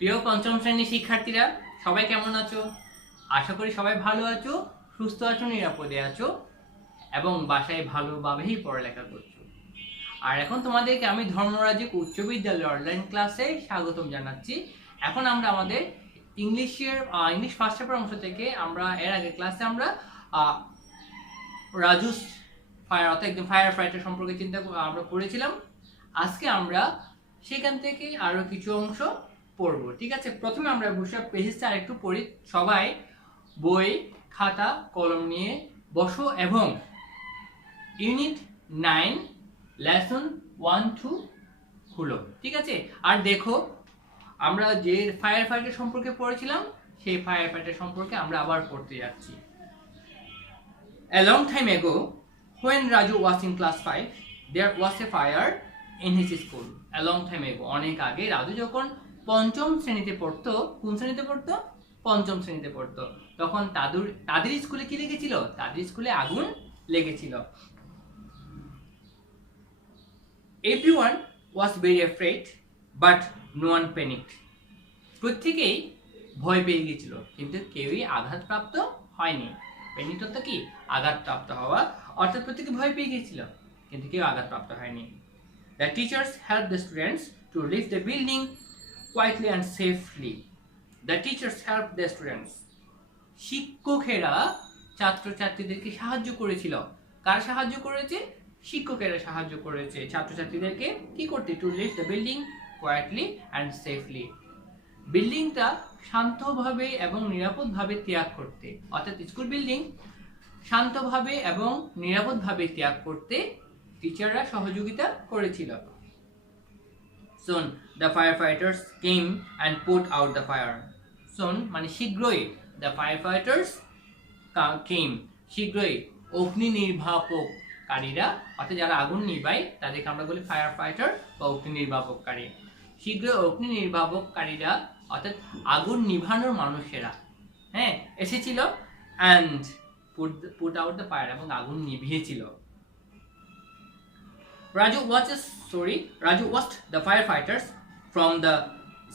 প্রিয় পঞ্চম শ্রেণীর শিক্ষার্থীরা সবাই কেমন আছো? আশা করি সবাই ভালো আছো, সুস্থ আছো, নিরাপদে আছো এবং বাসায় ভালোভাবেই পড়ালেখা করছো। আর এখন তোমাদেরকে আমি ধর্মরাজিক উচ্চ বিদ্যালয়ের অনলাইন ক্লাসে স্বাগতম জানাচ্ছি। এখন আমরা আমাদের ইংলিশ ফার্স্ট পেপার অংশ থেকে আমরা এর আগে ক্লাসে আমরা রাজুস ফায়ার অর্থাৎ একদম ফায়ার ফাইটার সম্পর্কে আমরা পড়েছিলাম। আজকে আমরা সেখান থেকে আরো কিছু অংশ পড়ব। ঠিক আছে, প্রথমে আমরা বসে পেজটা আরেকটু পড়ি। সবাই বই খাতা কলম নিয়ে বসো এবং ইউনিট 9 লেসন 1-2 খুলো। ঠিক আছে, আর দেখো আমরা যে ফায়ার ফাইটার সম্পর্কে পড়েছিলাম সেই ফায়ার ফাইটার সম্পর্কে আমরা আবার পড়তে যাচ্ছি। A long time ago, when Raju was in class 5, there was a fire in his school. A long time ago, অনেক আগে রাজু যখন পঞ্চম শ্রেণীতে পড়তো, কোন শ্রেণীতে পড়তো? পঞ্চম শ্রেণীতে পড়তো, তখন তাদের স্কুলে কি লেগেছিল? তাদের স্কুলে আগুন লেগেছিল। Everyone was very afraid, but no one panicked. প্রত্যেকেই ভয় পেয়ে গিয়েছিল, কিন্তু কেউই আঘাতপ্রাপ্ত হয়নি। প্যানিক অর্থ কি? আঘাতপ্রাপ্ত হওয়া, অর্থাৎ প্রত্যেকে ভয় পেয়ে গিয়েছিল কিন্তু কেউ আঘাতপ্রাপ্ত হয়নি। The teachers helped the students to leave the building quietly and safely. The teachers helped the students. শিক্ষকেরা ছাত্রছাত্রীদেরকে সাহায্য করেছিল। কার সাহায্য করেছে? শিক্ষকেরা সাহায্য করেছে ছাত্রছাত্রীদেরকে কি করতে? To leave the building quietly and safely. বিল্ডিংটা শান্তভাবে এবং নিরাপদভাবে ত্যাগ করতে, অর্থাৎ স্কুল বিল্ডিং শান্তভাবে এবং নিরাপদভাবে ত্যাগ করতে টিচাররা সহযোগিতা করেছিল। Soon the firefighters came and put out the fire. Soon মানে শীঘ্রই, the firefighters came শীঘ্রই, অগ্নি নির্বাপককারীরা অর্থাৎ যারা আগুন নিভায় তাদেরকে আমরা বলি ফায়ার ফাইটার বা অগ্নি নির্বাপককারী। শীঘ্রই অগ্নি নির্বাপককারীরা অর্থাৎ আগুন নিভানোর মানুষেরা এসেছিল and put out the fire এবং আগুন নিভিয়েছিল। Raju watched the firefighters from the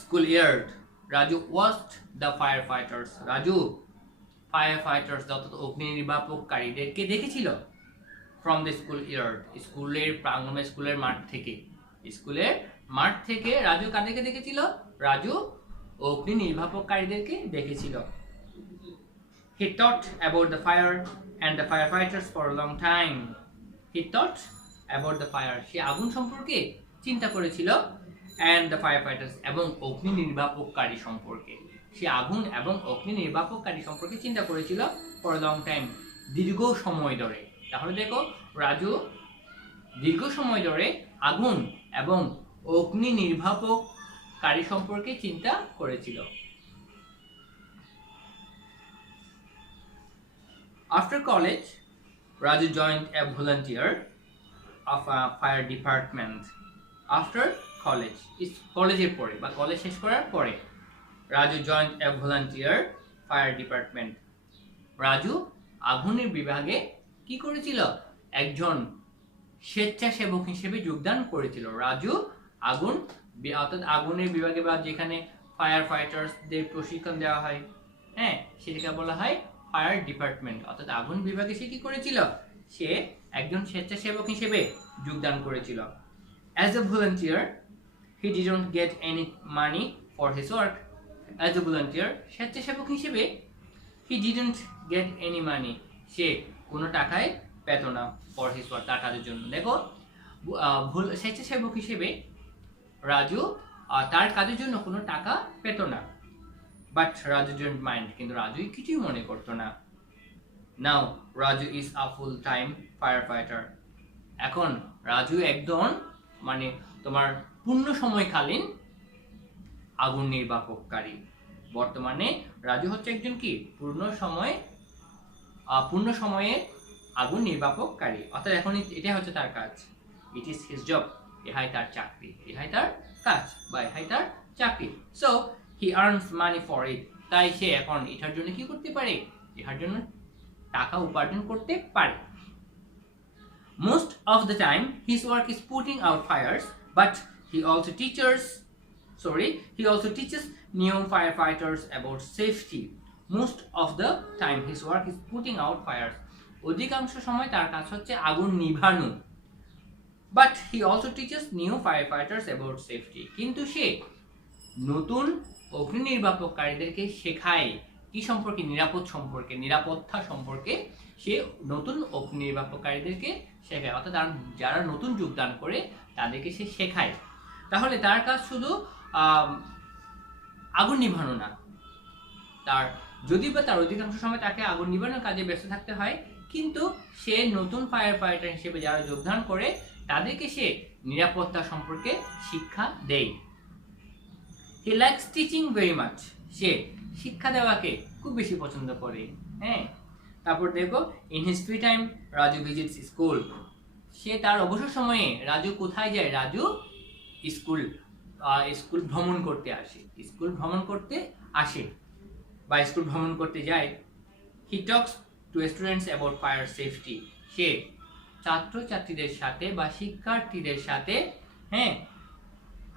schoolyard. Raju watched the firefighters. Raju firefighters অর্থাৎ অগ্নি নির্বাপককারীদেরকে দেখেছিল from the schoolyard, স্কুলের প্রাঙ্গণে, স্কুলের মাঠ থেকে। স্কুলের মাঠ থেকে রাজু কাদেরকে দেখেছিল? রাজু অগ্নি নির্বাপককারীদেরকে দেখেছিল। He thought about the fire and the firefighters for a long time. He thought about the fire, সে আগুন সম্পর্কে চিন্তা করেছিল, and the firefighters এবং অগ্নি নির্বাপককারী সম্পর্কে। সে আগুন এবং অগ্নি নির্বাপককারী সম্পর্কে চিন্তা করেছিল for a long time, দীর্ঘ সময় ধরে। তাহলে দেখো রাজু দীর্ঘ সময় ধরে আগুন এবং অগ্নি নির্বাপককারী সম্পর্কে চিন্তা করেছিল। After college, Raju joined a volunteer of a fire department. After college, কলেজের পরে বা কলেজ শেষ করার পরে Raju joined a volunteer fire department. Raju আগুনের বিভাগে কি করেছিল? একজন স্বেচ্ছাসেবক হিসেবে যোগদান করেছিল। রাজু অর্থাৎ আগুনের বিভাগে বা যেখানে ফায়ার ফাইটার্সদের প্রশিক্ষণ দেওয়া হয়, সেটাকে বলা হয় ফায়ার ডিপার্টমেন্ট, অর্থাৎ আগুন বিভাগে সে কি করেছিল? সে একজন স্বেচ্ছাসেবক হিসেবে যোগদান করেছিল। As a volunteer, he didn't get any money for his work. As a volunteer, স্বেচ্ছাসেবক হিসেবে he didn't get any money, সে কোনো টাকায় পেত না for his work, তার কাজের জন্য। দেখো স্বেচ্ছাসেবক হিসেবে রাজু তার কাজের জন্য কোনো টাকা পেত না, বাট রাজু didn't mind, কিন্তু রাজু কিছুই মনে করতো না। Now Raju is a full-time firefighter. এখন রাজু একজন মানে তোমার পূর্ণ সময়কালীন আগুন নির্বাপককারী। বর্তমানে রাজু হচ্ছে একজন কি? পূর্ণ সময়ে আগুন নির্বাপককারী, অর্থাৎ এখন এটা হচ্ছে তার কাজ। ইট ইজ হিজ জব, ইহাই তার চাকরি, ইহাই তার কাজ বা ইহাই তার চাকরি। So he earns money for it, তাই সে এখন এটার জন্য কি করতে পারে? ইহার জন্য টাকা উপার্জন করতে পারে। Most of the time his work is putting out fires, but he also teaches new firefighters about safety. Most of the time his work is putting out fires. অধিকাংশ সময় তার কাজ হচ্ছে আগুন নিভানো। But he also teaches new firefighters about safety. কিন্তু সে নতুন অগ্নি নির্বাপককারীদেরকে শেখায় কি সম্পর্কে? নিরাপদ সম্পর্কে, নিরাপত্তা সম্পর্কে সে নতুন অগ্নি নির্বাপককারীদেরকে শেখায়, অর্থাৎ যারা নতুন যোগদান করে তাদেরকে সে শেখায়। তাহলে তার কাজ শুধু আগুন নিভানো না, যদি বা তার অধিকাংশ সময় তাকে আগুন নিভানোর কাজে ব্যস্ত থাকতে হয়, কিন্তু সে নতুন ফায়ার ফাইটার হিসেবে যারা যোগদান করে তাদেরকে সে নিরাপত্তা সম্পর্কে শিক্ষা দেয়। He likes teaching very much. সে শিক্ষা দেওয়াকে খুব বেশি পছন্দ করে। হ্যাঁ, তারপর দেখো, in his free time Raju visits school. সে তার অবসর সময়ে রাজু কোথায় যায়? রাজু স্কুল ভ্রমণ করতে আসে, স্কুল ভ্রমণ করতে যায়। He talks to students about fire safety. সে ছাত্রছাত্রীদের সাথে বা শিক্ষার্থীদের সাথে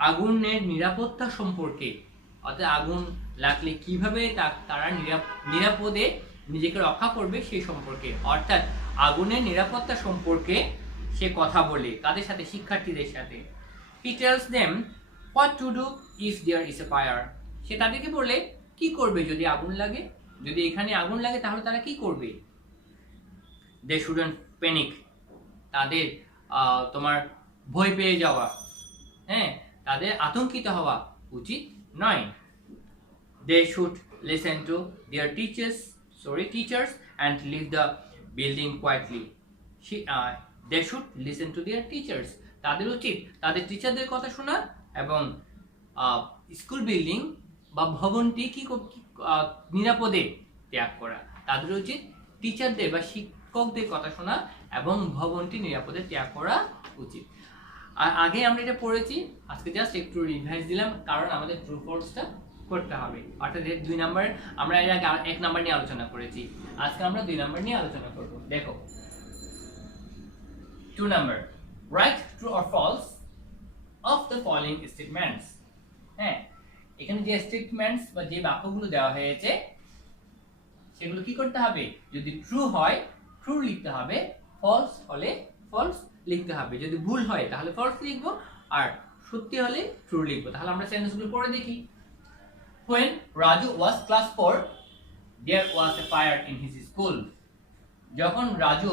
আগুনের নিরাপত্তা সম্পর্কে, অর্থাৎ আগুন লাগলে কিভাবে তারা নিরাপদে নিজেকে রক্ষা করবে সেই সম্পর্কে, অর্থাৎ আগুনের নিরাপত্তা সম্পর্কে সে কথা বলে কাদের সাথে? শিক্ষার্থীদের সাথে। He tells them what to do if there is a fire. সে তাদেরকে বলে কি করবে যদি আগুন লাগে, যদি এখানে আগুন লাগে তাহলে তারা কি করবে। দে শুডন্ট প্যানিক। তাদের তোমার ভয় পেয়ে যাওয়া, তাদের আতঙ্কিত হওয়া উচিত নয়। They should listen to their teachers and leave the building quietly. They should listen to their teachers. তাদের উচিত তাদের টিচারদের কথা শোনা এবং স্কুল বিল্ডিং বা ভবনটি নিরাপদে ত্যাগ করা। তাদের উচিত টিচারদের বা শিক্ষকদের কথা শোনা এবং ভবনটি নিরাপদে ত্যাগ করা উচিত। আর আগে আমরা এটা পড়েছি, আজকে জাস্ট একটু রিভাইজ দিলাম, কারণ আমাদের ট্রু ফলসটা করতে হবে। অর্থাৎ 2 নাম্বার আমরা এর আগে 1 নাম্বার নিয়ে আলোচনা করেছি, আজকে আমরা 2 নাম্বার নিয়ে আলোচনা করব। দেখো, 2 number, right true or false of the following statements. এখানে যে স্টেটমেন্টস বা যে বাক্যগুলো দেওয়া হয়েছে সেগুলো কি করতে হবে? যদি ট্রু হয় ট্রু লিখতে হবে, ফলস হলে ফলস লিখতে হবে। যদি ভুল হয় তাহলে ফলস লিখবো, আর সত্যি হলে ট্রু লিখবো। তাহলে আমরা সেন্টেন্সগুলো পড়ে দেখি। When Raju was class 4, there was a fire in his school. যখন রাজু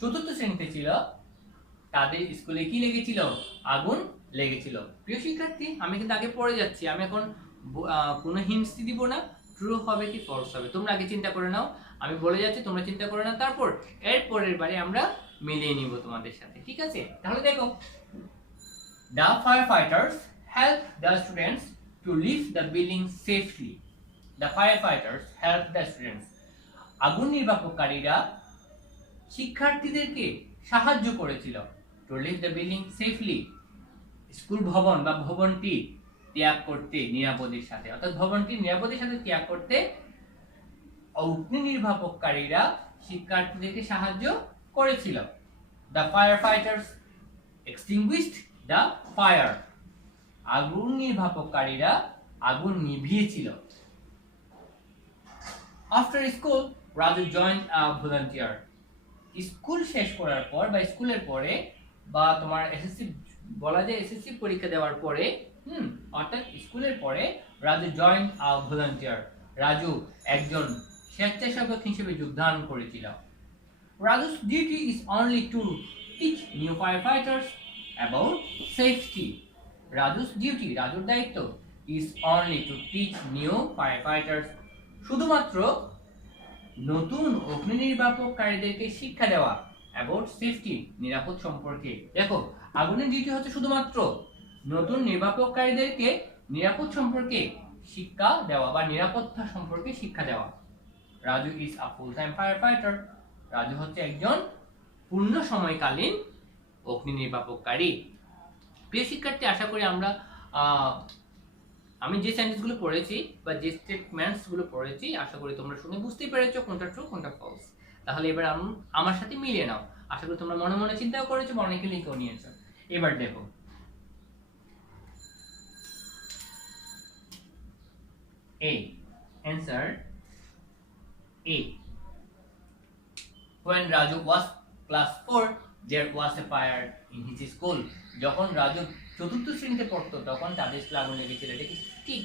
চতুর্থ শ্রেণীতে ছিল, তাদের স্কুলে কি লেগেছিল? আগুন লেগেছিল। প্রিয় শিক্ষার্থী, আমি কিন্তু আগে পড়ে যাচ্ছি, আমি এখন কোনো হিন্টস দিব না, ট্রু হবে কি ফলস হবে তোমরা আগে চিন্তা করে নাও। আমি বলে যাচ্ছি, তোমরা চিন্তা করে নাও, তারপর এর পরের বারে আমরা মিলিয়ে নিব তোমাদের সাথে, ঠিক আছে? তাহলে দেখো, the firefighters helped the students to leave the building safely. The firefighters helped the students. আগুন নির্বাপককারীরা শিক্ষার্থীদেরকে সাহায্য করেছিল to leave the building safely. School ভবন বা ভবনটি ত্যাগ করতে নিরাপদের সাথে, অর্থাৎ ভবনটি নিরাপদের সাথে ত্যাগ করতে অগ্নি নির্বাপককারীরা শিক্ষার্থীদেরকে সাহায্য করেছিল। The firefighters extinguished the fire. আগুন নির্বাপককারীরা আগুন নিভিয়েছিল। After school, Raju joined a volunteer. School শেষ করার পর বা স্কুলের পরে বা তোমার এসএসসি বলা যায় এসএসসি পরীক্ষা দেওয়ার পরে, অর্থাৎ স্কুলের পরে রাজু জয়েন্ট আ ভলান্টিয়ার। রাজু একজন স্বেচ্ছাসেবক হিসেবে যোগদান করেছিল। Raju's duty is only to teach new firefighters about safety. Raju's duty, রাজুর দায়িত্ব is only to teach new firefighters, শুধুমাত্র নতুন অগ্নি নির্বাপককারীদেরকে শিক্ষা দেওয়া about safety, নিরাপদ সম্পর্কে। দেখো, আগুনের ডিউটি হচ্ছে শুধুমাত্র নতুন নির্বাপককারীদেরকে নিরাপদ সম্পর্কে শিক্ষা দেওয়া বা নিরাপত্তা সম্পর্কে শিক্ষা দেওয়া। Raju is a full time firefighter. Raju হচ্ছে একজন পূর্ণ সময়কালীন অগ্নি নির্বাপককারী। প্রিয় শিক্ষার্থী, আশা করি আমি যে সেন্টেন্সগুলো পড়েছি বা যে স্টেটমেন্টসগুলো পড়েছি, আশা করি তোমরা শুনে বুঝতেই পেরেছো কোনটা ট্রু কোনটা ফলস। তাহলে এবার আমার সাথে মিলিয়ে নাও। আশা করি তোমরা মনে মনে চিন্তাও করেছো বা অনেকে লিখেও নিয়েছো। এবার দেখো, A. Answer A. When Raju was class 4, there was a fire in his school. যখন রাজু চতুর্থ শ্রেণীতে পড়তো তখন তাদের স্কুলে আগুন লেগেছিল। এটা কি ঠিক?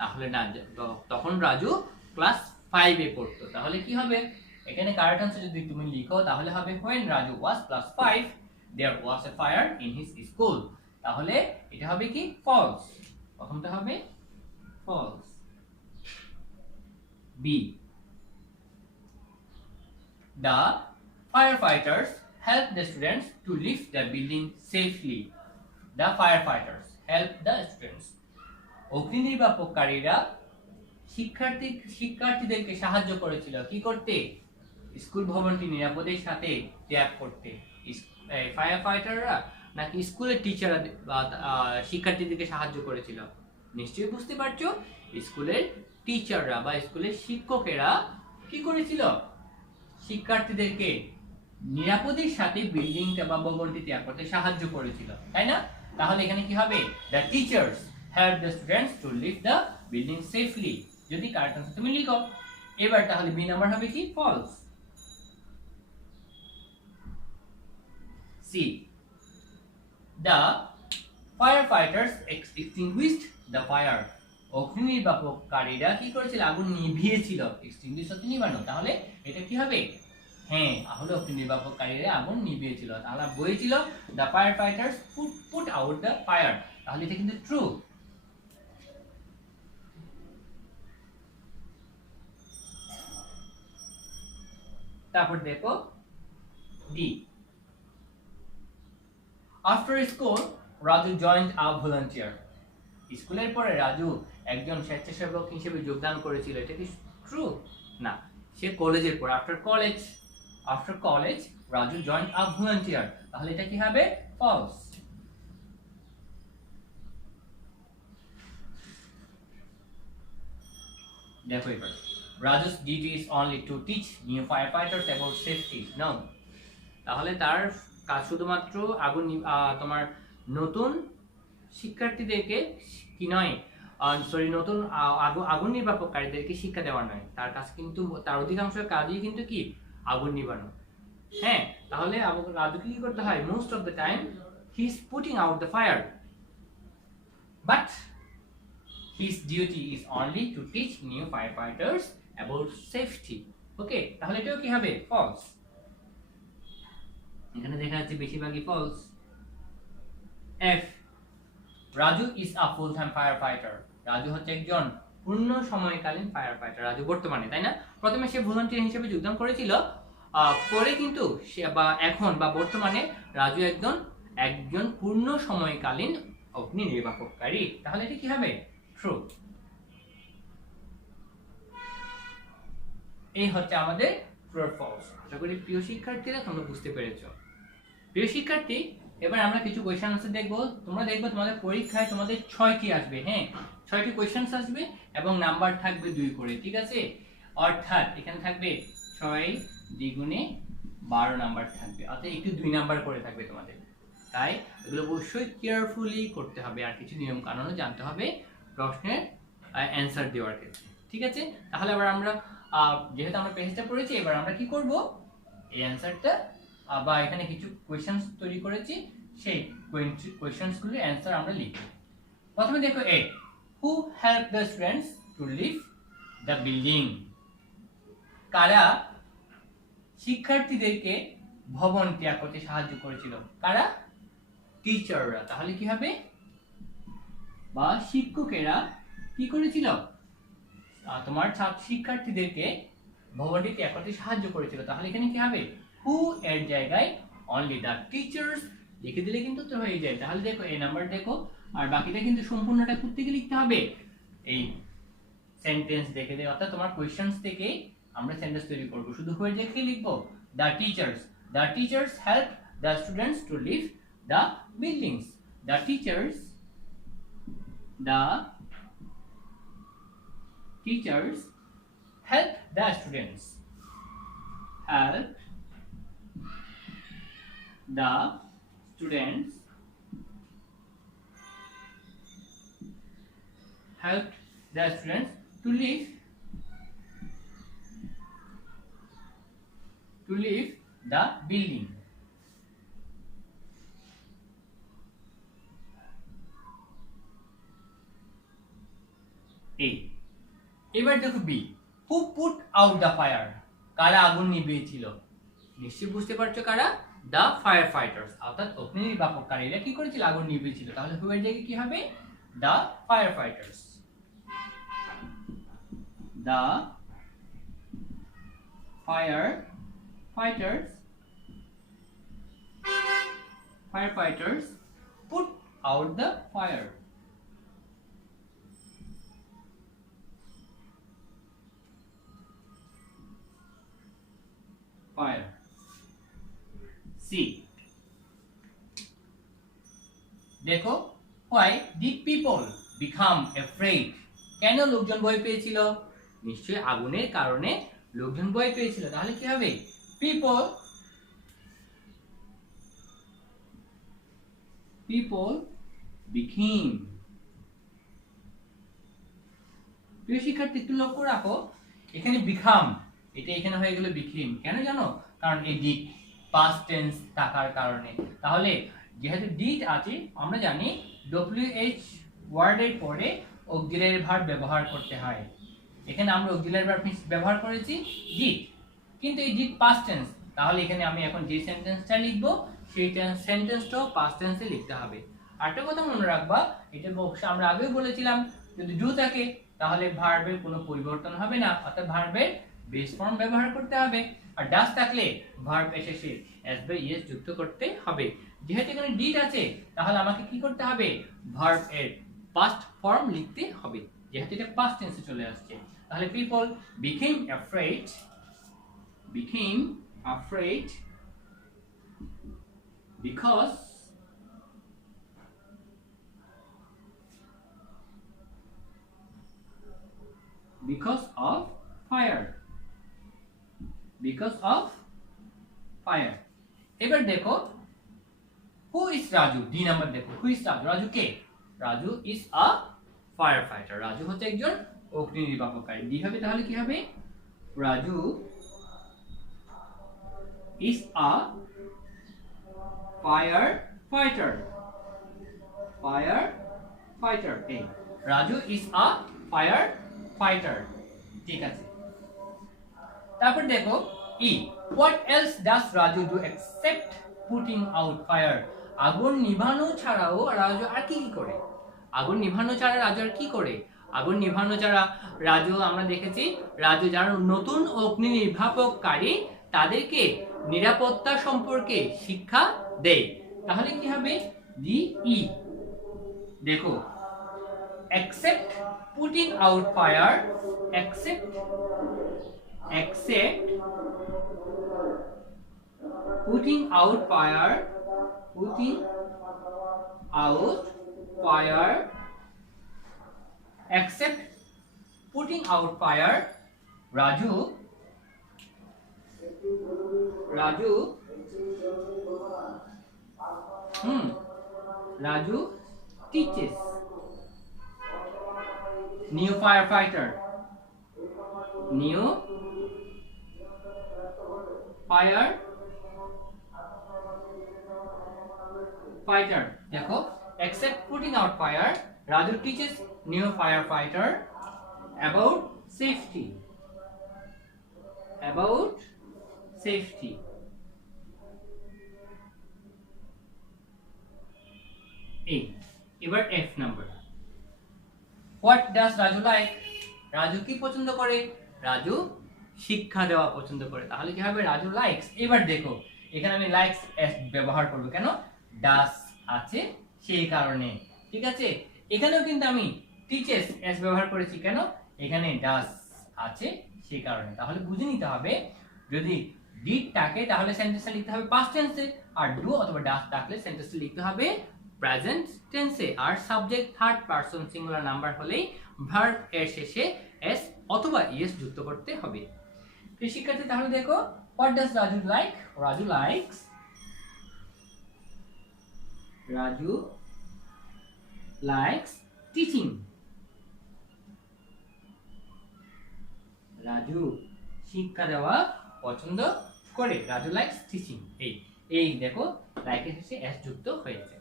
তাহলে না, তখন রাজু ক্লাস 5 এ পড়তো। তাহলে কি হবে? এখানে কারেক্ট আনসার যদি তুমি লিখো তাহলে হবে when Raju was class 5 there was a fire in his school। তাহলে এটা হবে কি false। প্রথমটা হবে false। B. The firefighters helped the students to leave the building safely. The firefighters helped the students. অগ্নি নির্বাপককারীরা শিক্ষার্থীদেরকে সাহায্য করেছিল কি করতে? স্কুল ভবনটি নিরাপদের সাথে ত্যাগ করতে। ফায়ার ফাইটাররা নাকি স্কুলের টিচাররা শিক্ষার্থীদেরকে সাহায্য করেছিল? নিশ্চয়ই বুঝতে পারছো, স্কুলের টিচাররা বা স্কুলের শিক্ষকেরা কি করেছিল? শিক্ষার্থীদেরকে নিরাপদের সাথে বিল্ডিংটা বা ভবনটি ত্যাগ করতে সাহায্য করেছিল, তাই না? তাহলে এখানে কি হবে? The teachers help the students to leave the building safely. যদি কারেক্ট আনসার তুমি লিখো। এবার তাহলে বি নাম্বার হবে কি false. C. The firefighters extinguished the fire. অগ্নি নির্বাপককারীরা কি করেছিল? আগুন নিভিয়েছিল। এক্সটিংগুইশ হচ্ছে নিভানো। তাহলে এটা কি হবে? হ্যাঁ, তাহলে অগ্নি নির্বাপককারীরা আগুন নিভিয়েছিল। তাহলে বলেছিল the firefighters put out the fire। তাহলে এটা কিন্তু ট্রু। তারপর দেখো D. After school, Raju joined a volunteer. স্কুলের পরে রাজু একজন স্বেচ্ছাসেবক হিসেবে যোগদান করেছিল। এটা কি ট্রু? না, সে কলেজের পর after college Raju joined a volunteer. তাহলে এটা কি হবে? ফলস। দেখো এবার Raju's duty is only to teach new firefighters about safety. No, তাহলে তার কাজ শুধুমাত্র তোমার নতুন শিক্ষার্থীদেরকে কি নয়, সরি, নতুন আগুন নির্বাপককারীদেরকে শিক্ষা দেওয়া নয়। তার কাজ কিন্তু, তার অধিকাংশ কাজই কিন্তু কি আগুন নিবানো। হ্যাঁ, তাহলে রাজুকে কি করতে হয়? Most of the time he is putting out the fire, but his duty is only to teach new firefighters about safety. Okay, তাহলে এটাও কি হবে? ফলস। এখানে দেখা যাচ্ছে বেশিরভাগই false. F. Raju is a full time fire fighter. Raju হচ্ছে একজন পূর্ণ সময়কালীন ফায়ার ফাইটার। রাজু বর্তমানে, তাই না? প্রথমে সে ভলান্টিয়ার হিসেবে যোগদান করেছিল, পরে কিন্তু সে বা এখন বা বর্তমানে রাজু একজন পূর্ণ সময়কালীন অগ্নি নির্বাপককারী। তাহলে এটা কি হবে? ট্রু। এই হচ্ছে আমাদের ট্রু আর ফলস। আশা করি প্রিয় শিক্ষার্থীরা তোমরা বুঝতে পেরেছো। প্রিয় শিক্ষার্থী, এবার আমরা কিছু কোয়েশ্চেন আনসার দেখবো। তোমরা দেখবে তোমাদের পরীক্ষায় তোমাদের 6টি আসবে। হ্যাঁ, 6টি কোয়েশ্চেন আসবে এবং নাম্বার থাকবে 2 করে, ঠিক আছে? অর্থাৎ এখানে থাকবে 6 দ্বিগুণে 12 নাম্বার থাকবে, অর্থাৎ একটু 2 নাম্বার করে থাকবে তোমাদের। তাই এগুলো অবশ্যই কেয়ারফুলি করতে হবে, আর কিছু নিয়ম কানুনও জানতে হবে প্রশ্নের অ্যান্সার দেওয়ার ক্ষেত্রে, ঠিক আছে? তাহলে এবার আমরা যেহেতু আমরা পেজটা পড়েছি, এবার আমরা কি করব? এই অ্যান্সারটা বা এখানে কিছু কোয়েশ্চেনস তৈরি করেছি, সেই কোয়েশ্চেনসগুলোর অ্যান্সার আমরা লিখব। প্রথমে দেখো A, who help the students to leave the building. কারা শিক্ষার্থীদেরকে ভবন ত্যাগ করতে সাহায্য করেছিল? কারা? টিচাররা। তাহলে কি হবে? বা শিক্ষকেরা কি করেছিল? তোমার শিক্ষার্থীদেরকে ভবনটি ত্যাগ করতে সাহায্য করেছিল। তাহলে এখানে কি হবে? হু এর জায়গায় অনলি দ্য টিচার্স লিখে দিলে কিন্তু তো হয়ে যায়। তাহলে দেখো এই নাম্বার দেখো, আর বাকিটা কিন্তু সম্পূর্ণটা প্রত্যেকে লিখতে হবে এই সেন্টেন্স দেখে দিয়ে, অর্থাৎ তোমার কোয়েশ্চেনস থেকে আমরা সেন্টেন্স তৈরি করব। শুধু হয়ে যায় কি লিখবো? The teachers help the students to leave the buildings. The teachers help the students helped the students to leave the building. A. এবার দেখো B, who put out the fire, কারা আগুন নিভিয়েছিল? নিশ্চয়ই বুঝতে পারছো কারা? দ্য ফায়ার ফাইটার্স, অর্থাৎ অগ্নি নির্বাপককারীরা কি করেছিল? আগুন নিভিয়েছিল। তাহলে হু এর জায়গায় কি হবে? The fire fighters. The fire fighters put out the fire. C. দেখো, why did people become afraid? কেন লোকজন ভয় পেয়েছিল? নিশ্চয়ই আগুনের কারণে লোকজন ভয় পেয়েছিল। তাহলে কি হবে? people became। প্রিয় শিক্ষার্থী, একটু লক্ষ্য রাখো, এখানে become, এটা এখানে হয়ে গেল became। কেন জানো? কারণ এই ডিড past tense থাকার কারণে। তাহলে যেহেতু ডিড আছে, আমরা জানি WH ওয়ার্ডের পরে অক্সিলারি ভার্ব ব্যবহার করতে হয়। এখানে আমরা অক্সিলারি ভার্ব ব্যবহার করেছি ডিড, কিন্তু এই ডিড past tense। তাহলে এখানে আমি এখন যে সেন্টেন্সটা লিখবো সেই সেন্টেন্সটাও past tense-এ লিখতে হবে। আরেকটা কথা মনে রাখবা, এটা আমরা আগেও বলেছিলাম, যদি ডু থাকে তাহলে ভার্বের কোনো পরিবর্তন হবে না, অর্থাৎ ভার্বের বেস ফর্ম ব্যবহার করতে হবে। আর ডাস থাকলে ভার্ব শেষে এস বাই ইএস যুক্ত করতে হবে। যেহেতু এখানে ডিড আছে, তাহলে আমাকে কি করতে হবে? ভার্ব এর পাস্ট ফর্ম লিখতে হবে, যেহেতু এটা পাস্ট টেন্সে চলে আসছে। তাহলে people became afraid because of fire। এবার দেখো, who is Raju? D number দেখো, হু ইজ রাজু? রাজু কে? Raju is a fire fighter. Raju হচ্ছে একজন অগ্নি নির্বাপককারী। ডি হবে, তাহলে কি হবে? Raju is a fire fighter. A, Raju is a fire fighter. ঠিক আছে। তারপর দেখো ই, what else does Raju do except putting out fire? আগুন নিভানো ছাড়াও রাজু আর কি করে? আগুন নিভানো ছাড়া রাজু আর কি করে? আগুন নিভানো ছাড়া রাজু, আমরা দেখেছি রাজু যারা নতুন অগ্নি নির্বাপককারী তাদেরকে নিরাপত্তা সম্পর্কে শিক্ষা দেয়। তাহলে কি হবে? D E. দেখো, except putting out fire, except putting out fire, except putting out fire, Raju teaches new firefighter দেখো, except putting out fire, Raju teaches new firefighter about safety। এবার F number, what does Raju like? Raju কি পছন্দ করে? রাজু শিক্ষা দেওয়া পছন্দ করে। তাহলে কি হবে? রাজু লাইকস। এবার দেখো, এখানে আমি লাইকস এস ব্যবহার করব, কেন? ডাস আছে সেই কারণে। ঠিক আছে, এখানেও কিন্তু আমি টিচেস এস ব্যবহার করেছি, কেন? এখানে ডাস আছে সেই কারণে। তাহলে বুঝে নিতে হবে, যদি ডিড থাকে তাহলে সেন্টেন্সটা লিখতে হবে পাস্ট টেন্সে, আর ডু অথবা ডাস থাকলে সেন্টেন্সটা লিখতে হবে প্রেজেন্ট টেন্সে। আর subject third person singular number হলেই ভার্ব এর শেষে এস অথবা ইএস যুক্ত করতে হবে। প্রিয় শিক্ষার্থী, তাহলে দেখো, what does Raju like? Raju likes teaching. Raju শিক্ষা দেওয়া পছন্দ করে। Raju likes teaching. এই দেখো লাইকের শেষে এস যুক্ত হয়েছে।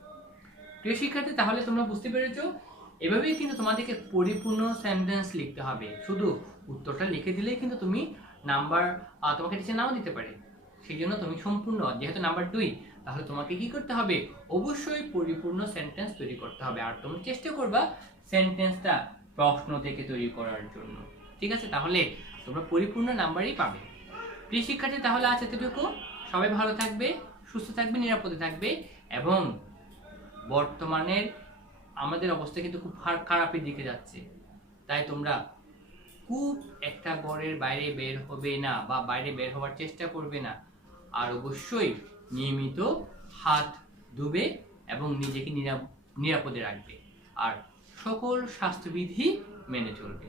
প্রিয় শিক্ষার্থী, তাহলে তোমরা বুঝতে পেরেছো, এভাবেই কিন্তু তোমাদেরকে পরিপূর্ণ সেন্টেন্স লিখতে হবে। শুধু উত্তরটা লিখে দিলেই কিন্তু তুমি নাম্বার তোমাকে টিচার নাও দিতে পারে। সেই জন্য তুমি সম্পূর্ণ, যেহেতু নাম্বার 2, তাহলে তোমাকে কি করতে হবে, অবশ্যই পরিপূর্ণ সেন্টেন্স তৈরি করতে হবে। আর তুমি চেষ্টা করবা সেন্টেন্সটা প্রশ্ন থেকে তৈরি করার জন্য। ঠিক আছে, তাহলে তোমরা পরিপূর্ণ নাম্বারই পাবে। প্রিয় শিক্ষার্থী, তাহলে আজ এতটুকু। সবাই ভালো থাকবে, সুস্থ থাকবে, নিরাপদে থাকবে। এবং বর্তমানের আমাদের অবস্থা কিন্তু খুব খারাপের দিকে যাচ্ছে, তাই তোমরা খুব একটা ঘরের বাইরে বের হবে না বা বাইরে বের হওয়ার চেষ্টা করবে না। আর অবশ্যই নিয়মিত হাত ধুবে এবং নিজেকে নিরাপদে রাখবে। আর সকল স্বাস্থ্যবিধি মেনে চলবে।